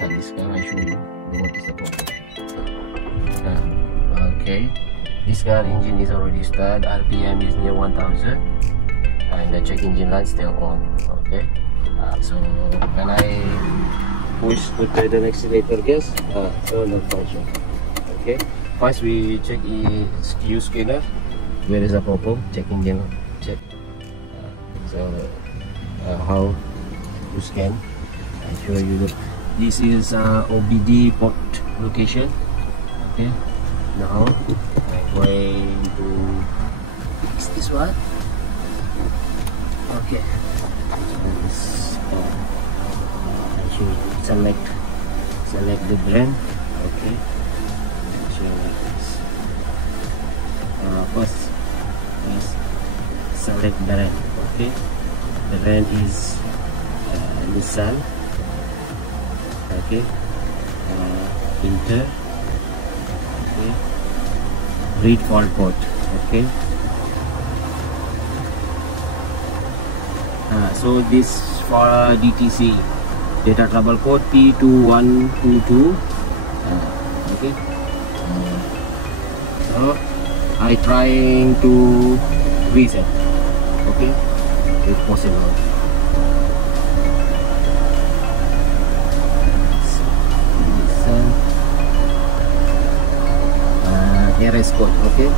start this car. I show you what is the problem. Okay, this car engine is already started. RPM is near 1000 and the check engine light still on. Okay, so when I push the pedal accelerator gas, so not function. Okay, first we check its Q scanner. Where is the problem? Check engine check. How to scan? I show you that this is OBD port location. Okay, now I'm going to fix this one. Okay, I should select the brand. Okay, so like this. First select brand. Okay, the brand is Nissan. Okay, enter. Okay, read fault code. Okay, so this for DTC data trouble code P2122. Okay, so I trying to reset. Okay, if possible. RS code. Okay,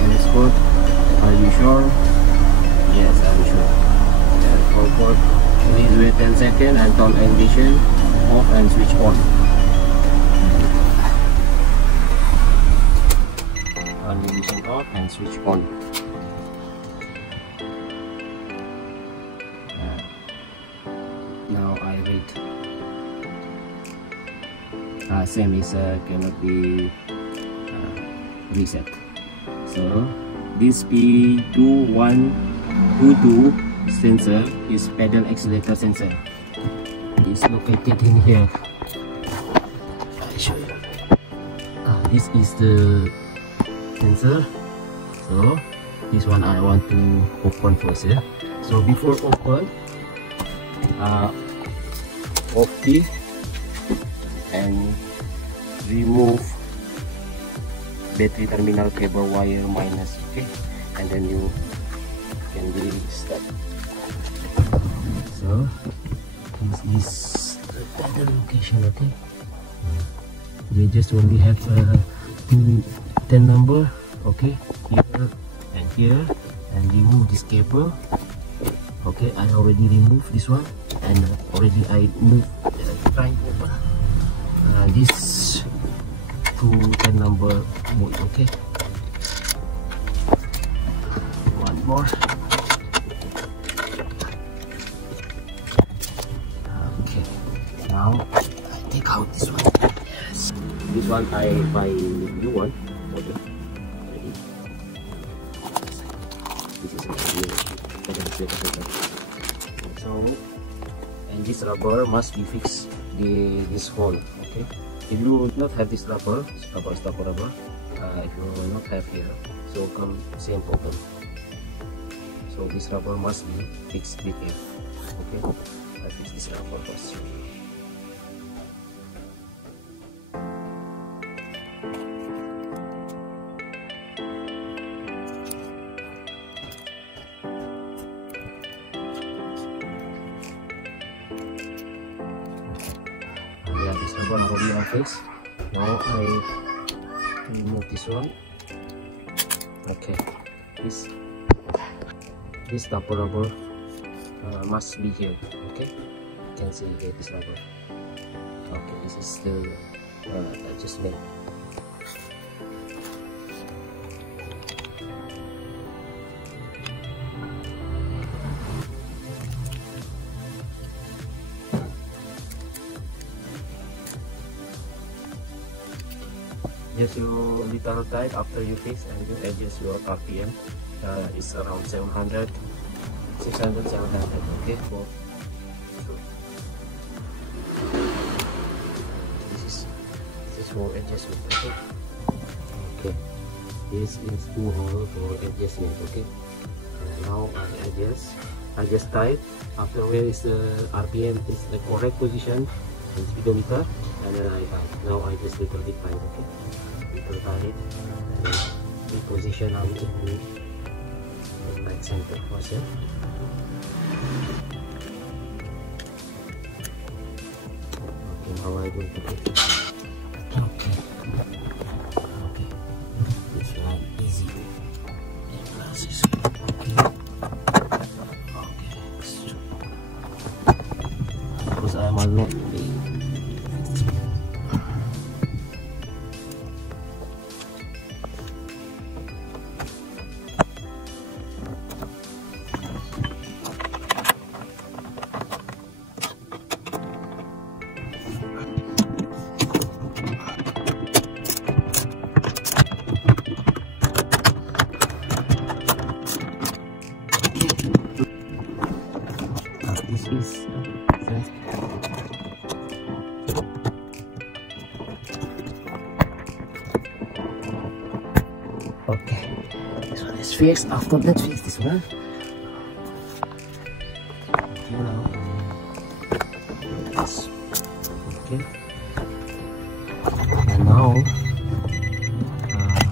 RS code. Are you sure? Yes, I'm sure. Code. Please wait 10 seconds and turn ignition off and switch on. Ignition off and switch on. Now I read. Same is cannot be reset. So this P2122 sensor is pedal accelerator sensor. It's located in here. I show you. This is the sensor. So this one I want to open first. Yeah. So before open, off key and remove battery terminal cable wire minus. Okay, and then you can really start. So this is the pedal location. Okay, they just only have 10 number. Okay, here and here, and remove this cable. Okay, I already removed this one, and already I moved trying to open this to 10 number mode. Okay, one more. Okay, now I take out this one. Yes, this one I buy new one. Okay, ready. This is a new. So, and this rubber must be fixed this hole. Okay, if you not have this rubber, if you not have here, so come same problem. So this rubber must be fixed with here. Okay, I fix this rubber first. This rubber already I fixed. Now I remove this one. Okay, this double rubber must be here. Okay, you can see here this rubber. Okay, this is the adjustment. Just you little tight after you fix, and you adjust your RPM. It's around 700, 600, 700. Okay, for this is for adjustment. Okay, okay. This is 2 hole for adjustment. Okay, now I adjust I just type after where is the RPM is the correct position in speedometer, and then I now I just little bit time, okay, little time, and then reposition now in right center first, yeah. Okay, now I going to put it. Okay, it's not easy. Because I'm alone. This is okay. This one is fixed. After that, fix this one. Okay, now this. Okay, and now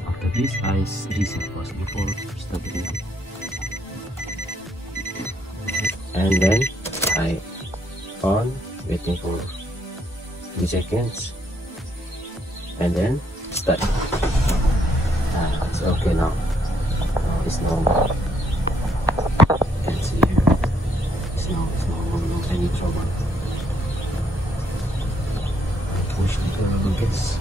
after this, I reset first before starting, and then I on, waiting for 3 seconds, and then start. It's okay now. Now it's normal. You can see here. It's normal, no any trouble. I push the gas.